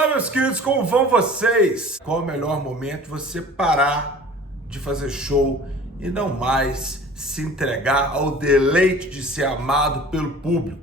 Olá, meus queridos, como vão vocês? Qual o melhor momento de você parar de fazer show e não mais se entregar ao deleite de ser amado pelo público?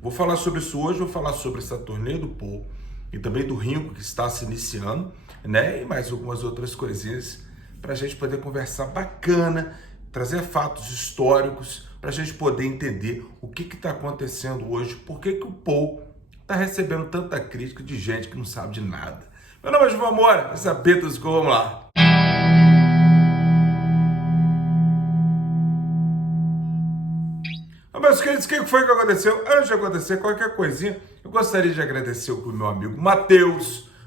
Vou falar sobre isso hoje, vou falar sobre essa turnê do Paul e também do Ringo, que está se iniciando, né? E mais algumas outras coisinhas para a gente poder conversar bacana, trazer fatos históricos para a gente poder entender o que está acontecendo hoje, por que o Paul está recebendo tanta crítica de gente que não sabe de nada. Meu nome é Gilvan Moura, esse é Beatles, vamos lá. Meus queridos, o que foi que aconteceu? Antes de acontecer qualquer coisinha, eu gostaria de agradecer o meu amigo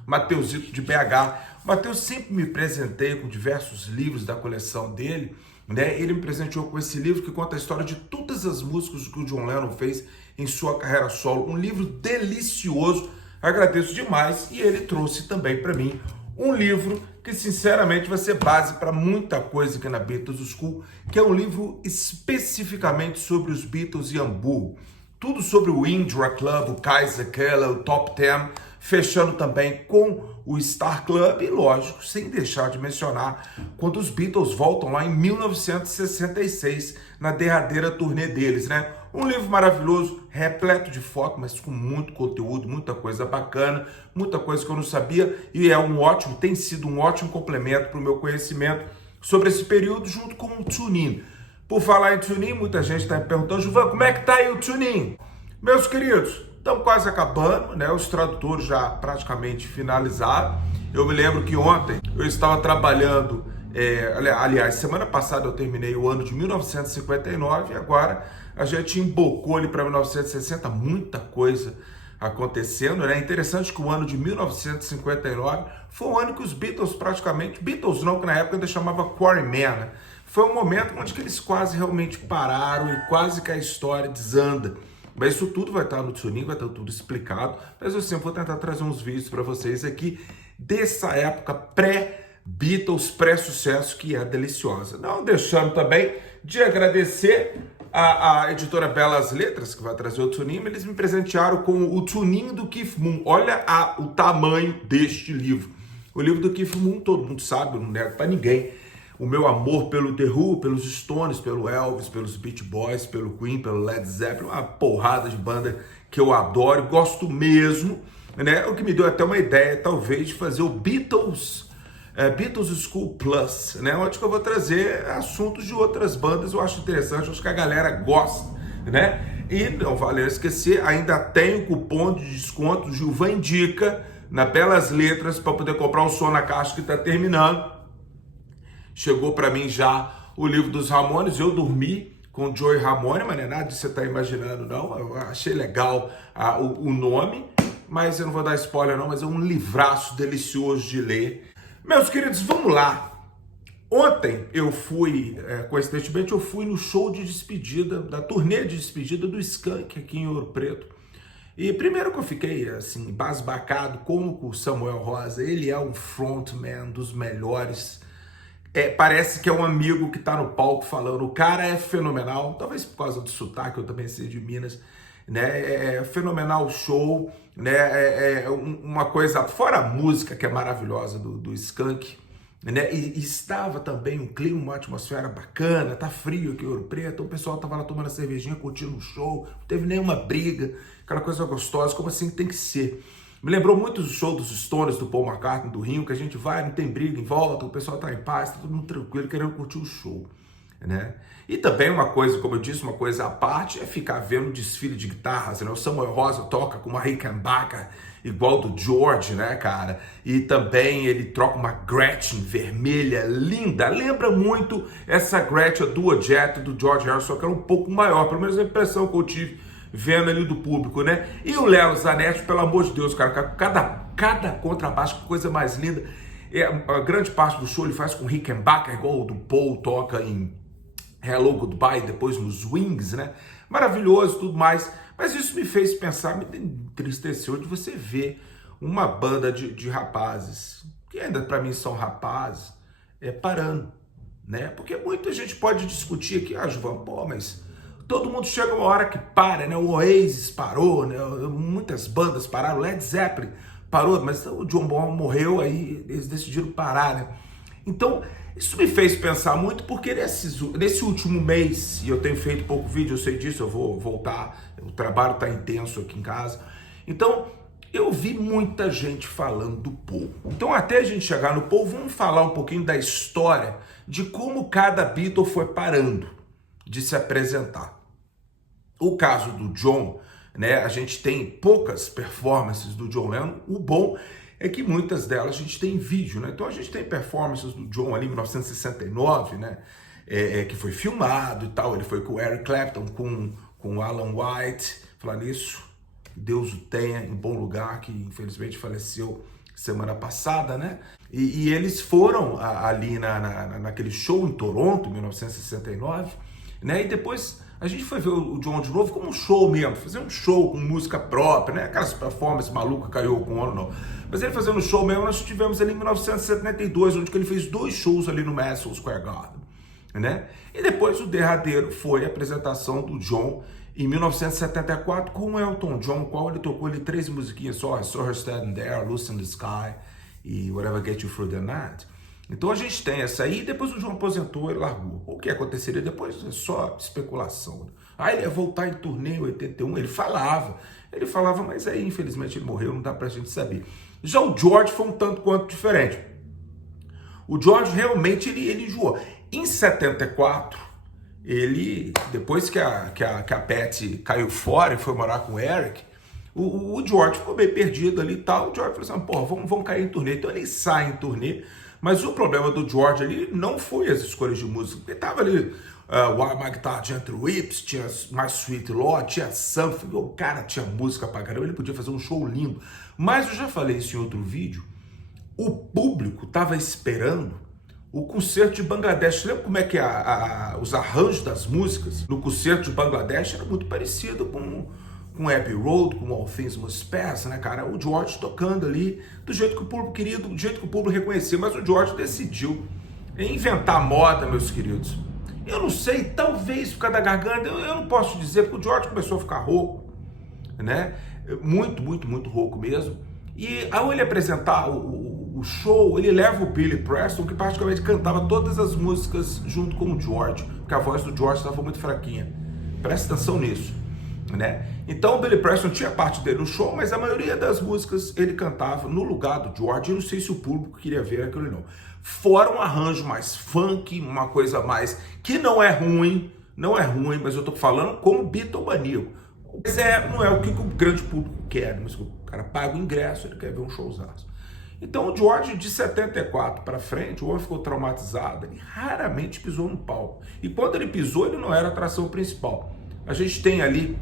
Mateusito de BH. O Mateus sempre me presenteia com diversos livros da coleção dele, né? Ele me presenteou com esse livro que conta a história de todas as músicas que o John Lennon fez em sua carreira solo. Um livro delicioso, agradeço demais. E ele trouxe também para mim um livro que sinceramente vai ser base para muita coisa aqui na Beatles School, que é um livro especificamente sobre os Beatles e Hamburgo. Tudo sobre o Indra Club, o Kaiser Keller, o Top Ten, fechando também com o Star Club e, lógico, sem deixar de mencionar quando os Beatles voltam lá em 1966, na derradeira turnê deles, né? Um livro maravilhoso, repleto de fotos, mas com muito conteúdo, muita coisa bacana, muita coisa que eu não sabia, e tem sido um ótimo complemento para o meu conhecimento sobre esse período, junto com o Tune-In. Por falar em Tune-In, muita gente está me perguntando, Gilvan, como é que tá aí o Tune-In? Meus queridos, estamos quase acabando, né? Os tradutores já praticamente finalizaram. Eu me lembro que ontem eu estava trabalhando, aliás, semana passada eu terminei o ano de 1959 e agora a gente embocou ali para 1960, muita coisa acontecendo, né? Interessante que o ano de 1959 foi um ano que os Beatles praticamente, Beatles não, que na época ainda chamava Quarrymen, né? Foi um momento onde que eles quase realmente pararam e quase que a história desanda. Mas isso tudo vai estar no Tune-In, vai estar tudo explicado. Mas eu sempre vou tentar trazer uns vídeos para vocês aqui dessa época pré-Beatles, pré-sucesso, que é deliciosa. Não deixando também de agradecer a editora Belas Letras, que vai trazer o Tune-In. Eles me presentearam com o Tune-In do Keith Moon. Olha o tamanho deste livro. O livro do Keith Moon, todo mundo sabe, eu não nego para ninguém. O meu amor pelo The Who, pelos Stones, pelo Elvis, pelos Beach Boys, pelo Queen, pelo Led Zeppelin, uma porrada de banda que eu adoro, gosto mesmo, né? O que me deu até uma ideia, talvez, de fazer o Beatles School Plus, né? Onde que eu vou trazer assuntos de outras bandas, eu acho interessante, acho que a galera gosta, né? E não vale esquecer, ainda tem o cupom de desconto Gilvan Indica na Belas Letras para poder comprar um som na caixa que está terminando. Chegou para mim já o livro dos Ramones, eu dormi com Joey Ramone, mas não é nada que você está imaginando, não. Eu achei legal o nome, mas eu não vou dar spoiler não, mas é um livraço delicioso de ler. Meus queridos, vamos lá. Ontem eu fui, coincidentemente, eu fui no show de despedida, da turnê de despedida do Skank aqui em Ouro Preto. E primeiro que eu fiquei, assim, embasbacado com o Samuel Rosa, ele é um frontman dos melhores. Parece que é um amigo que tá no palco falando, o cara é fenomenal, talvez por causa do sotaque, eu também sei de Minas, né? É fenomenal show, né? Uma coisa, fora a música que é maravilhosa do Skank, né? E estava também um clima, uma atmosfera bacana, tá frio aqui em Ouro Preto, o pessoal tava lá tomando a cervejinha, curtindo o show, não teve nenhuma briga, aquela coisa gostosa, como assim tem que ser. Me lembrou muito do show dos Stones, do Paul McCartney, do Ringo, que a gente vai, não tem briga em volta, o pessoal tá em paz, tá todo mundo tranquilo, querendo curtir o show, né? E também uma coisa, como eu disse, uma coisa à parte, é ficar vendo o desfile de guitarras, né? O Samuel Rosa toca com uma Rickenbacker igual do George, né, cara? E também ele troca uma Gretchen vermelha, linda, lembra muito essa Gretchen do Jet do George Harrison, que era um pouco maior, pelo menos a impressão que eu tive vendo ali do público, né? E o Léo Zanetti, pelo amor de Deus, cara, cada contrabaixo, que coisa mais linda. A grande parte do show ele faz com Rickenbacker, igual o do Paul toca em Hello Goodbye, depois nos Wings, né? Maravilhoso, tudo mais. Mas isso me fez pensar, me entristeceu de você ver uma banda de rapazes, que ainda para mim são rapazes, parando, né? Porque muita gente pode discutir aqui, Gilvan, pô, mas todo mundo chega uma hora que para, né? O Oasis parou, né? Muitas bandas pararam, Led Zeppelin parou, mas o John Bonham morreu, aí eles decidiram parar, né? Então, isso me fez pensar muito, porque nesse último mês, e eu tenho feito pouco vídeo, eu sei disso, eu vou voltar, o trabalho está intenso aqui em casa. Então, eu vi muita gente falando do Paul. Então, até a gente chegar no Paul, vamos falar um pouquinho da história de como cada Beatle foi parando de se apresentar. O caso do John, né, a gente tem poucas performances do John Lennon. O bom é que muitas delas a gente tem vídeo, né? Então a gente tem performances do John ali em 1969, né? Que foi filmado e tal. Ele foi com o Eric Clapton, com o Alan White. Falar nisso, Deus o tenha em bom lugar, que infelizmente faleceu semana passada, né? E eles foram ali naquele show em Toronto, em 1969, né? E depois a gente foi ver o John de novo como um show mesmo, fazer um show com música própria, né? Aquelas performances malucas, caiu com ano, não. Mas ele fazendo show mesmo, nós tivemos ali em 1972, onde ele fez 2 shows ali no Madison Square Garden, né? E depois o derradeiro foi a apresentação do John em 1974 com o Elton John, qual ele tocou ali 3 musiquinhas só, I Saw Her Standing There, Lucy in the Sky e Whatever Get You Through the Night. Então a gente tem essa aí, depois o John aposentou e largou. O que aconteceria depois é só especulação. Ah, ele ia voltar em turnê em 81, ele falava, mas aí infelizmente ele morreu, não dá pra gente saber. Já o George foi um tanto quanto diferente. O George realmente ele enjoou. Em 74, ele, depois que a Patty caiu fora e foi morar com o Eric, o George ficou bem perdido ali e tal. O George falou assim, pô, vamos cair em turnê. Então ele sai em turnê. Mas o problema do George ali não foi as escolhas de música, porque tava ali While My Guitar Gently Weeps, tinha My Sweet Lord, tinha Something, o cara tinha música pra caramba, ele podia fazer um show lindo. Mas eu já falei isso em outro vídeo, o público tava esperando o concerto de Bangladesh. Lembra como é que os arranjos das músicas no concerto de Bangladesh era muito parecido com Abbey Road, com All Things Must Pass, né, cara? O George tocando ali do jeito que o público queria, do jeito que o público reconhecia, mas o George decidiu inventar moda, meus queridos. Eu não sei, talvez por causa da garganta, eu não posso dizer, porque o George começou a ficar rouco, né? Muito, muito, muito rouco mesmo. E ao ele apresentar o show, ele leva o Billy Preston, que praticamente cantava todas as músicas junto com o George, porque a voz do George estava muito fraquinha. Presta atenção nisso, né? Então o Billy Preston tinha parte dele no show, mas a maioria das músicas ele cantava no lugar do George. Eu não sei se o público queria ver aquilo ou não. Fora um arranjo mais funk, uma coisa mais que não é ruim, mas eu tô falando como Beatlemaníaco. Mas não é o que o grande público quer, mas o cara paga o ingresso, ele quer ver um showzaço. Então o George, de 74 para frente, o homem ficou traumatizado, ele raramente pisou no palco. E quando ele pisou, ele não era a atração principal. A gente tem ali,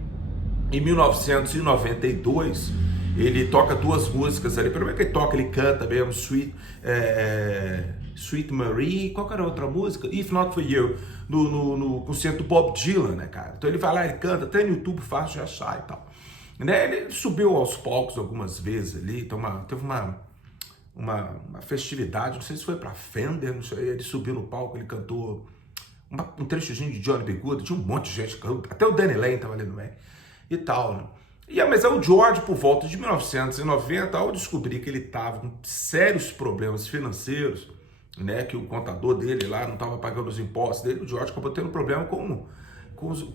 em 1992, ele toca 2 músicas ali. Primeiro que ele toca, ele canta mesmo, Sweet Marie, qual que era a outra música? If Not For You, no concerto do Bob Dylan, né, cara? Então ele vai lá, ele canta, até no YouTube fácil de achar e tal. Né? Ele subiu aos palcos algumas vezes ali, então teve uma festividade, não sei se foi pra Fender, não sei, ele subiu no palco, ele cantou um trechozinho de Johnny B. Good, tinha um monte de gente, até o Danny Lane tava ali no meio e tal, né? Mas aí o George, por volta de 1990, ao descobrir que ele estava com sérios problemas financeiros, né, que o contador dele lá não estava pagando os impostos dele, o George acabou tendo problema com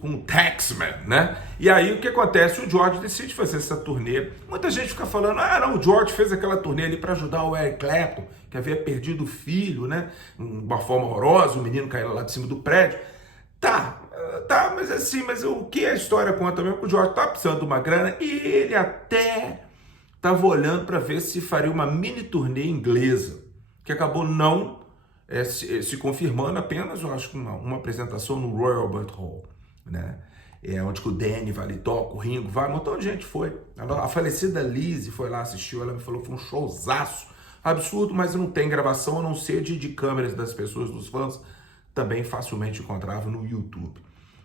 o taxman, né? E aí o que acontece? O George decide fazer essa turnê. Muita gente fica falando, não, o George fez aquela turnê ali para ajudar o Eric Clapton, que havia perdido o filho, né? De uma forma horrorosa, o menino caiu lá de cima do prédio. Tá, mas assim, mas o que a história conta mesmo? Que o George tá precisando de uma grana e ele até tava olhando para ver se faria uma mini turnê inglesa, que acabou não se confirmando, apenas, eu acho que uma apresentação no Royal Albert Hall, né? Onde que o Danny vai ali, toca, o Ringo vai, um montão de gente foi. A falecida Lizzy foi lá, assistiu, ela me falou que foi um showzaço, absurdo, mas não tem gravação, a não ser de câmeras das pessoas, dos fãs, também facilmente encontrava no YouTube.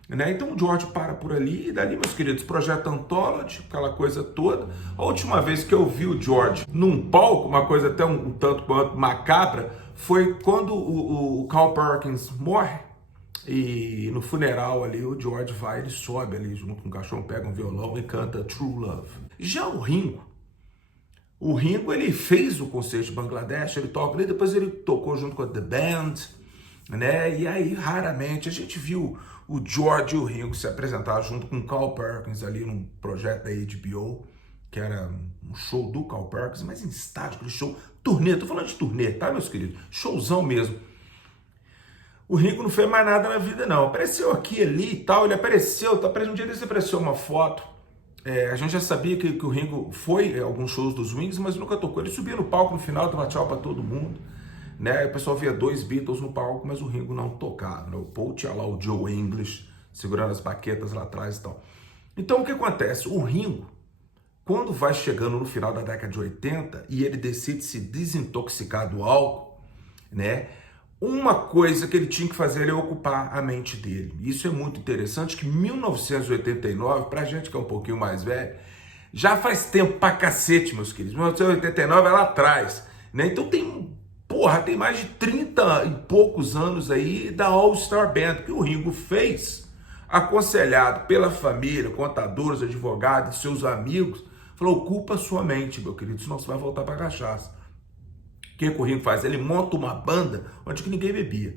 Né? Então o George para por ali, e dali, meus queridos, projeto Anthology, aquela coisa toda. A última vez que eu vi o George num palco, uma coisa até um tanto quanto macabra, foi quando o Carl Perkins morre, e no funeral ali o George vai, ele sobe ali junto com o caixão, pega um violão e canta True Love. Já o Ringo, O Ringo, ele fez o concerto de Bangladesh, ele toca ali, depois ele tocou junto com a The Band, né? E aí, raramente, a gente viu o George e o Ringo se apresentar junto com o Carl Perkins ali num projeto da HBO, que era um show do Carl Perkins, mas em estádio, aquele show, turnê, tô falando de turnê, tá, meus queridos? Showzão mesmo. O Ringo não fez mais nada na vida, não. Apareceu aqui, ali e tal, ele apareceu, tá, um dia desse apareceu uma foto. A gente já sabia que o Ringo foi a alguns shows dos Wings, mas nunca tocou. Ele subia no palco no final, dava tchau para todo mundo, né? O pessoal via 2 Beatles no palco, mas o Ringo não tocava, né? O Paul tinha lá o Joe English segurando as baquetas lá atrás e tal. Então o que acontece? O Ringo, quando vai chegando no final da década de 80 e ele decide se desintoxicar do álcool, né? Uma coisa que ele tinha que fazer é ocupar a mente dele. Isso é muito interessante, que 1989, pra gente que é um pouquinho mais velho, já faz tempo pra cacete, meus queridos. 1989 é lá atrás, né? Então tem mais de 30 e poucos anos aí da All Star Band, que o Ringo fez, aconselhado pela família, contadores, advogados, seus amigos, falou, ocupa sua mente, meu querido, senão você vai voltar pra cachaça. O que o Ringo faz? Ele monta uma banda onde que ninguém bebia.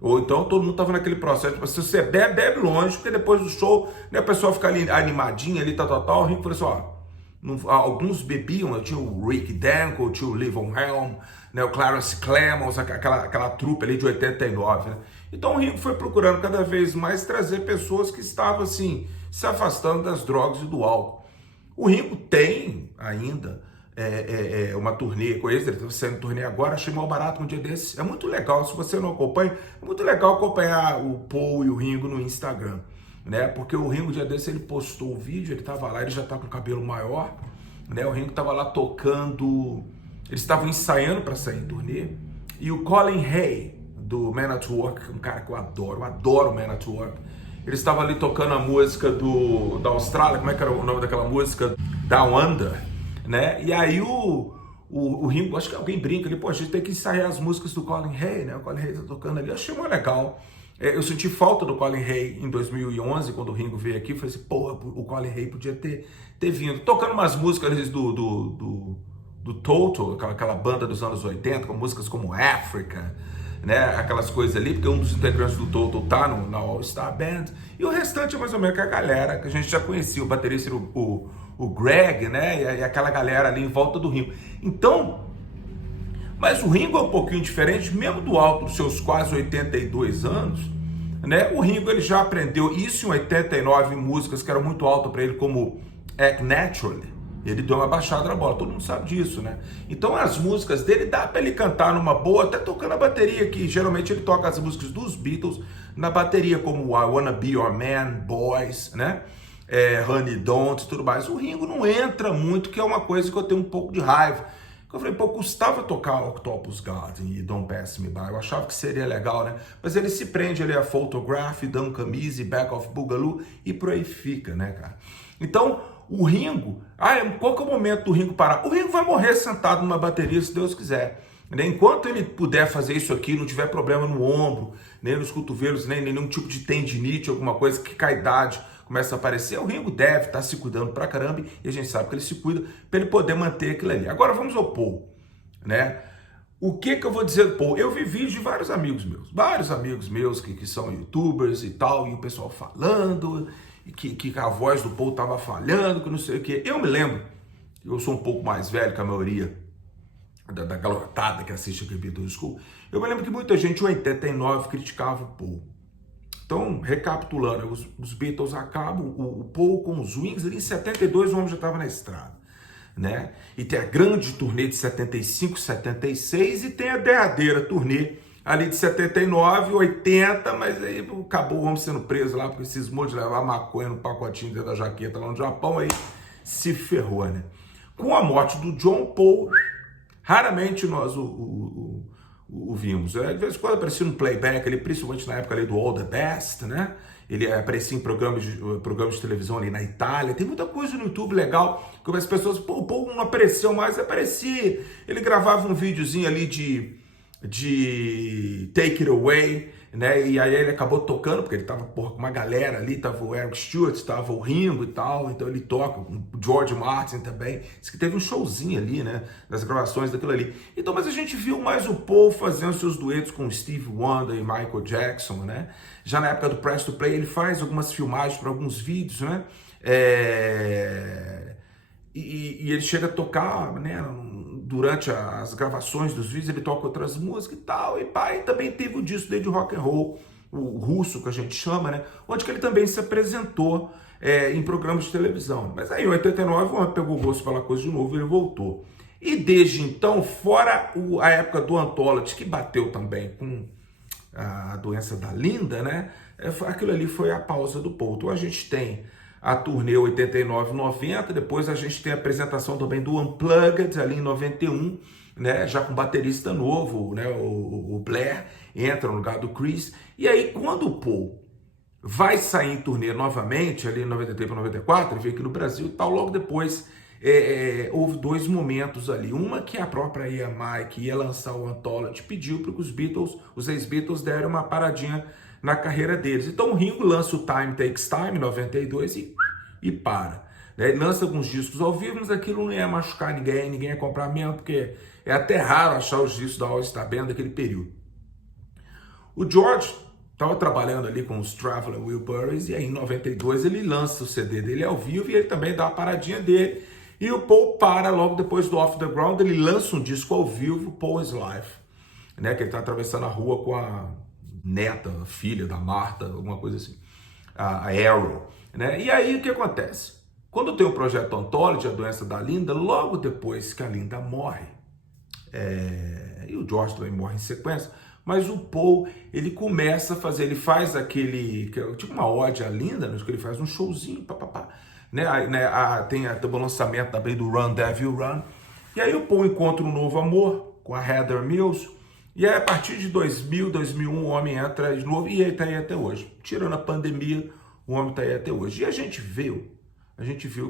Ou então todo mundo estava naquele processo, se você bebe, bebe longe, porque depois do show, né, o pessoal fica ali animadinho, ali, tal. O Ringo falou assim, alguns bebiam, tinha o Rick Danko, tinha o Levon Helm, né, o Clarence Clemons, aquela trupe ali de 89, né? Então o Ringo foi procurando cada vez mais trazer pessoas que estavam assim, se afastando das drogas e do álcool. O Ringo tem ainda uma turnê com eles, ele está saindo turnê agora, achei mal barato um dia desse. É muito legal, se você não acompanha, é muito legal acompanhar o Paul e o Ringo no Instagram, né? Porque o Ringo, um dia desse, ele postou o vídeo, ele estava lá, ele já está com o cabelo maior, né? O Ringo estava lá tocando, eles estavam ensaiando para sair em turnê, e o Colin Hay, do Man at Work, um cara que eu adoro o Man at Work, ele estava ali tocando a música da Austrália, como é que era o nome daquela música? Down Under, né? E aí o Ringo, acho que alguém brinca ali, pô, a gente tem que ensaiar as músicas do Colin Hay, né? O Colin Hay tá tocando ali, eu achei muito legal. Eu senti falta do Colin Hay em 2011, quando o Ringo veio aqui, eu falei assim, porra, o Colin Hay podia ter vindo. Tocando umas músicas do Toto, aquela banda dos anos 80, com músicas como Africa, né? Aquelas coisas ali, porque um dos integrantes do Toto tá na All Star Band, e o restante é mais ou menos que a galera que a gente já conhecia, o baterista, o Greg, né? E aquela galera ali em volta do Ringo. Então, mas o Ringo é um pouquinho diferente, mesmo do alto dos seus quase 82 anos, né? O Ringo, ele já aprendeu isso em 89, músicas que eram muito altas para ele, como Act Naturally. Ele deu uma baixada na bola, todo mundo sabe disso, né? Então as músicas dele dá para ele cantar numa boa, até tocando a bateria, que geralmente ele toca as músicas dos Beatles na bateria, como I Wanna Be Your Man, Boys, né? Honey Don't, tudo mais. O Ringo não entra muito, que é uma coisa que eu tenho um pouco de raiva. Eu falei, pô, custava tocar Octopus Garden e Don't Pass Me By. Eu achava que seria legal, né? Mas ele se prende ali a Photograph, Duncan Camise, Back of Boogaloo e por aí fica, né, cara? Então, o Ringo, qual que é o momento do Ringo parar? O Ringo vai morrer sentado numa bateria, se Deus quiser. Enquanto ele puder fazer isso aqui, não tiver problema no ombro, nem nos cotovelos, nem nenhum tipo de tendinite, alguma coisa que com a idade começa a aparecer, o Ringo deve estar se cuidando pra caramba, e a gente sabe que ele se cuida para ele poder manter aquilo ali. Agora vamos ao Paul, né? O que eu vou dizer do Paul? Eu vi vídeos de vários amigos meus que são youtubers e tal, e o pessoal falando que a voz do Paul tava falhando, que não sei o que. Eu me lembro, eu sou um pouco mais velho que a maioria da garotada que assiste aqui Beatles School, eu me lembro que muita gente em 89 criticava o Paul. Então, recapitulando, os Beatles acabam, o Paul com os Wings, ali em 72 o homem já estava na estrada, né? E tem a grande turnê de 75, 76 e tem a derradeira turnê ali de 79, 80, mas aí acabou o homem sendo preso lá porque cismou de levar maconha no pacotinho dentro da jaqueta lá no Japão, aí se ferrou, né? Com a morte do John Paul, raramente nós o vimos. De vez em quando aparecia no playback ali, principalmente na época ali do All the Best, né? Ele aparecia em programas de televisão ali na Itália. Tem muita coisa no YouTube legal, que as pessoas, pô, o Paul não apareceu mais, aparecia. Ele gravava um videozinho ali de Take It Away, né? E aí ele acabou tocando, porque ele tava, porra, com uma galera ali, tava o Eric Stewart, tava o Ringo e tal, então ele toca, o George Martin também. Diz que teve um showzinho ali, né? Das gravações daquilo ali. Então, mas a gente viu mais o Paul fazendo seus duetos com Steve Wonder e Michael Jackson, né? Já na época do Press to Play, ele faz algumas filmagens para alguns vídeos, né? E ele chega a tocar, né, durante as gravações dos vídeos, ele toca outras músicas e tal, e pai também teve o disco dele de rock and roll, o russo que a gente chama, né, onde que ele também se apresentou em programas de televisão. Mas aí em 89 o homem pegou o gosto pela coisa de novo e ele voltou. E desde então, fora a época do Anthology, que bateu também com a doença da Linda, né, aquilo ali foi a pausa do Paul. Então a gente tem a turnê 89-90, depois a gente tem a apresentação também do Unplugged ali em 91, né, já com baterista novo, né, o Blair entra no lugar do Chris, e aí quando o Paul vai sair em turnê novamente, ali em 93 para 94, ele veio aqui no Brasil e tal, logo depois houve dois momentos ali, uma que a própria EMI, que ia lançar o Anthology, pediu para que os Beatles, os ex-Beatles, deram uma paradinha na carreira deles. Então o Ringo lança o Time Takes Time, em 92, e para. Né? Ele lança alguns discos ao vivo, mas aquilo não ia machucar ninguém ia comprar mesmo, porque é até raro achar os discos da All Star Band daquele período. O George estava trabalhando ali com os Traveler Wilburys, e aí em 92 ele lança o CD dele ao vivo, e ele também dá uma paradinha dele, e o Paul para logo depois do Off the Ground, ele lança um disco ao vivo, Paul is Life, né? Que ele está atravessando a rua com a neta, filha da Marta, alguma coisa assim, a Arrow, né? E aí o que acontece? Quando tem o projeto Anthology, a doença da Linda, logo depois que a Linda morre, e o George também morre em sequência, mas o Paul, ele começa a fazer, ele faz aquele, tipo uma ode à Linda, né? Que ele faz um showzinho, papapá, né? Tem o lançamento também do Run Devil Run, e aí o Paul encontra um novo amor com a Heather Mills. E aí, a partir de 2000, 2001, o homem entra de novo e ele está aí até hoje. Tirando a pandemia, o homem está aí até hoje. E a gente viu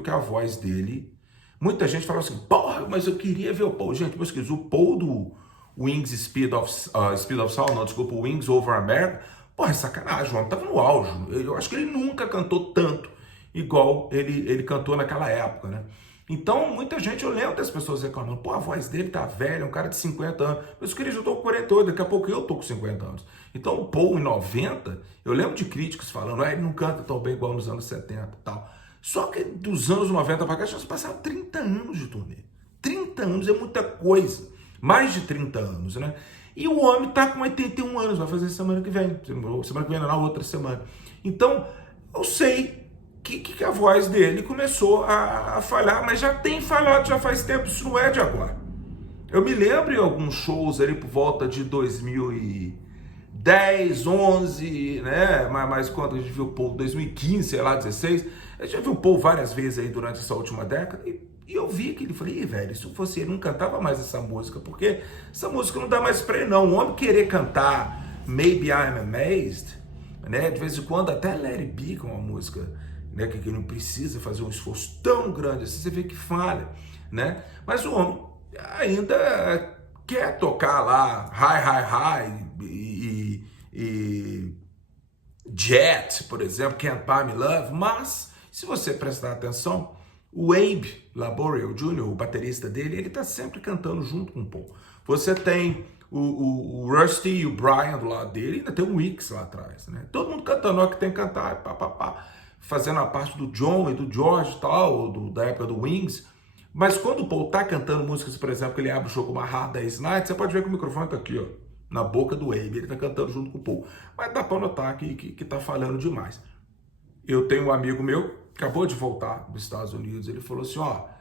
que a voz dele... Muita gente falou assim, porra, mas eu queria ver o Paul. Gente, pesquisa, o Paul do Wings Speed of Sound, não, desculpa, Wings Over America, porra, é sacanagem, o homem estava no auge. Eu acho que ele nunca cantou tanto igual ele cantou naquela época, né? Então, muita gente, eu lembro das pessoas reclamando, pô, a voz dele tá velha, é um cara de 50 anos. Meus queridos, eu tô com 48, daqui a pouco eu tô com 50 anos. Então, o Paul, em 90, eu lembro de críticos falando, ele não canta tão bem igual nos anos 70 e tal. Só que dos anos 90 para cá, já se passaram 30 anos de turnê. 30 anos é muita coisa. Mais de 30 anos, né? E o homem tá com 81 anos, vai fazer semana que vem. Semana que vem, não, na outra semana. Então, eu sei que a voz dele começou a falhar, mas já tem falhado, já faz tempo, isso não é de agora. Eu me lembro em alguns shows ali por volta de 2010, 11, né? Mas quando a gente viu o Paul, 2015, sei lá, 16, a gente já viu o Paul várias vezes aí durante essa última década, e eu vi que ele falei, velho, se fosse ele, não cantava mais essa música, porque essa música não dá mais pra ele, não. O homem querer cantar Maybe I'm Amazed, né? De vez em quando, até Let It Be, com uma música, né, que não precisa fazer um esforço tão grande assim, você vê que falha, né? Mas o homem ainda quer tocar lá High e Jet, por exemplo, Can't Buy Me Love, mas se você prestar atenção, o Abe Laboriel Jr., o baterista dele, ele tá sempre cantando junto com o Paul. Você tem o Rusty e o Brian do lado dele, ainda tem o Weeks lá atrás, né? Todo mundo cantando, ó, que tem que cantar, papapá, fazendo a parte do John e do George e tal, da época do Wings. Mas quando o Paul tá cantando músicas, por exemplo, que ele abre o show com uma Hard Day's Night, você pode ver que o microfone tá aqui, ó, na boca do Abe, ele tá cantando junto com o Paul. Mas dá pra notar que tá falhando demais. Eu tenho um amigo meu, acabou de voltar dos Estados Unidos, ele falou assim, ó,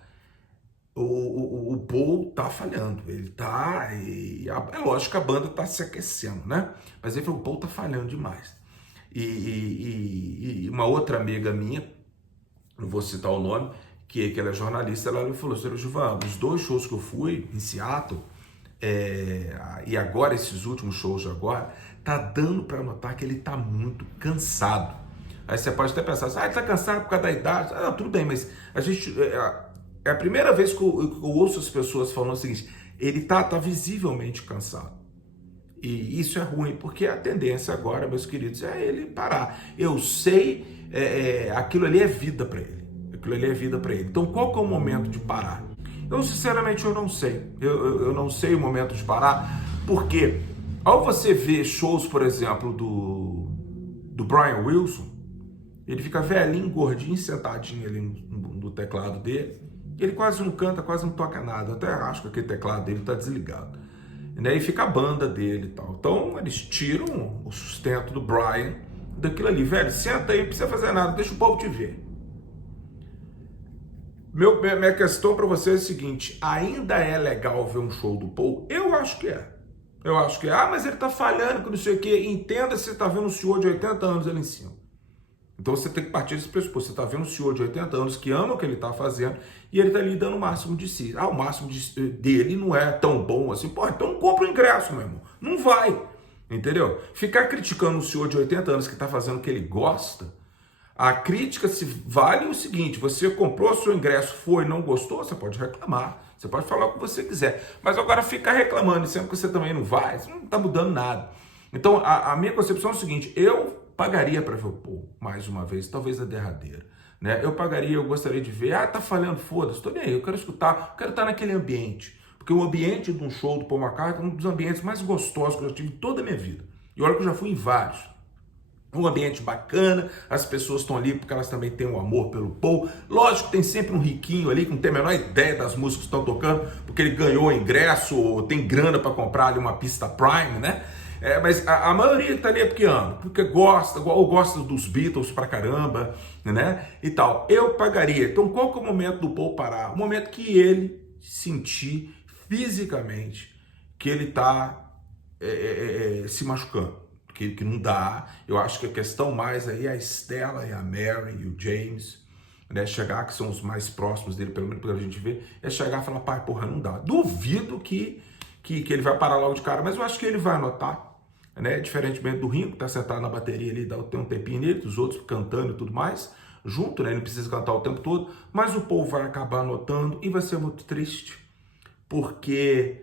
o Paul tá falhando, ele tá, é lógico que a banda tá se aquecendo, né? Mas ele falou, o Paul tá falhando demais. E uma outra amiga minha, não vou citar o nome, que ela é jornalista, ela falou, senhor Gilvan, os 2 shows que eu fui em Seattle, e agora esses últimos shows de agora, tá dando para notar que ele tá muito cansado. Aí você pode até pensar assim, ele tá cansado por causa da idade. Ah, tudo bem, mas a gente, é a primeira vez que eu ouço as pessoas falando o seguinte, ele tá visivelmente cansado. E isso é ruim, porque a tendência agora, meus queridos, é ele parar. Eu sei, aquilo ali é vida para ele. Aquilo ali é vida para ele. Então, qual que é o momento de parar? Eu, sinceramente, eu não sei. Eu não sei o momento de parar, porque ao você ver shows, por exemplo, do Brian Wilson, ele fica velhinho, gordinho, sentadinho ali no teclado dele, ele quase não canta, quase não toca nada. Eu até acho que aquele teclado dele está desligado. E aí fica a banda dele e tal. Então eles tiram o sustento do Brian daquilo ali. Velho, senta aí, não precisa fazer nada, deixa o povo te ver. Minha questão para você é a seguinte: ainda é legal ver um show do Paul? Eu acho que é. Eu acho que é. Ah, mas ele tá falhando, que não sei o quê. Entenda se você tá vendo um senhor de 80 anos ali em cima. Então você tem que partir desse pressuposto. Você está vendo um senhor de 80 anos que ama o que ele está fazendo e ele está lhe dando o máximo de si. Ah, o máximo dele não é tão bom assim. Pô, então não compra o ingresso, meu irmão. Não vai. Entendeu? Ficar criticando um senhor de 80 anos que está fazendo o que ele gosta, a crítica se vale o seguinte: você comprou seu ingresso, foi, não gostou, você pode reclamar. Você pode falar o que você quiser. Mas agora ficar reclamando, sendo que você também não vai, isso não está mudando nada. Então, a minha concepção é o seguinte: eu pagaria para ver o Paul mais uma vez, talvez a derradeira, né? Eu pagaria, eu gostaria de ver. Ah, tá falhando, foda-se, tô nem aí, eu quero escutar, eu quero estar naquele ambiente, porque o ambiente de um show do Paul McCartney é um dos ambientes mais gostosos que eu já tive em toda a minha vida. E olha que eu já fui em vários. Um ambiente bacana, as pessoas estão ali porque elas também têm um amor pelo Paul. Lógico que tem sempre um riquinho ali que não tem a menor ideia das músicas que estão tocando, porque ele ganhou ingresso ou tem grana para comprar ali uma pista Prime, né? Mas a maioria que tá ali é porque ama, porque gosta, ou gosta dos Beatles pra caramba, né? E tal. Eu pagaria. Então, qual que é o momento do Paul parar? O momento que ele sentir fisicamente que ele tá se machucando, que não dá. Eu acho que a questão mais aí é a Stella e a Mary e o James, né? Chegar, que são os mais próximos dele, pelo menos pra gente ver, é chegar e falar: pai, porra, não dá. Duvido que ele vai parar logo de cara, mas eu acho que ele vai anotar, né? Diferentemente do Ringo, que tá sentado na bateria ali, tem um tempinho nele, dos outros cantando e tudo mais, junto, né? Ele não precisa cantar o tempo todo, mas o povo vai acabar anotando e vai ser muito triste, porque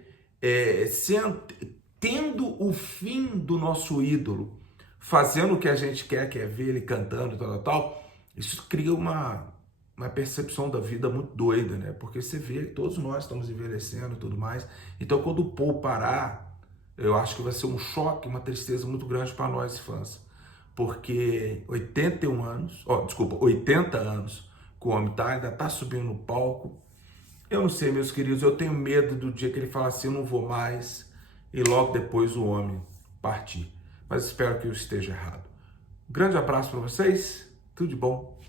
tendo o fim do nosso ídolo, fazendo o que a gente quer, que é ver ele cantando e tal, isso cria uma percepção da vida muito doida, né? Porque você vê que todos nós estamos envelhecendo e tudo mais. Então, quando o Paul parar, eu acho que vai ser um choque, uma tristeza muito grande para nós fãs. Porque 80 anos, que o homem ainda tá subindo no palco. Eu não sei, meus queridos, eu tenho medo do dia que ele fala assim: eu não vou mais, e logo depois o homem partir. Mas espero que eu esteja errado. Um grande abraço para vocês, tudo de bom.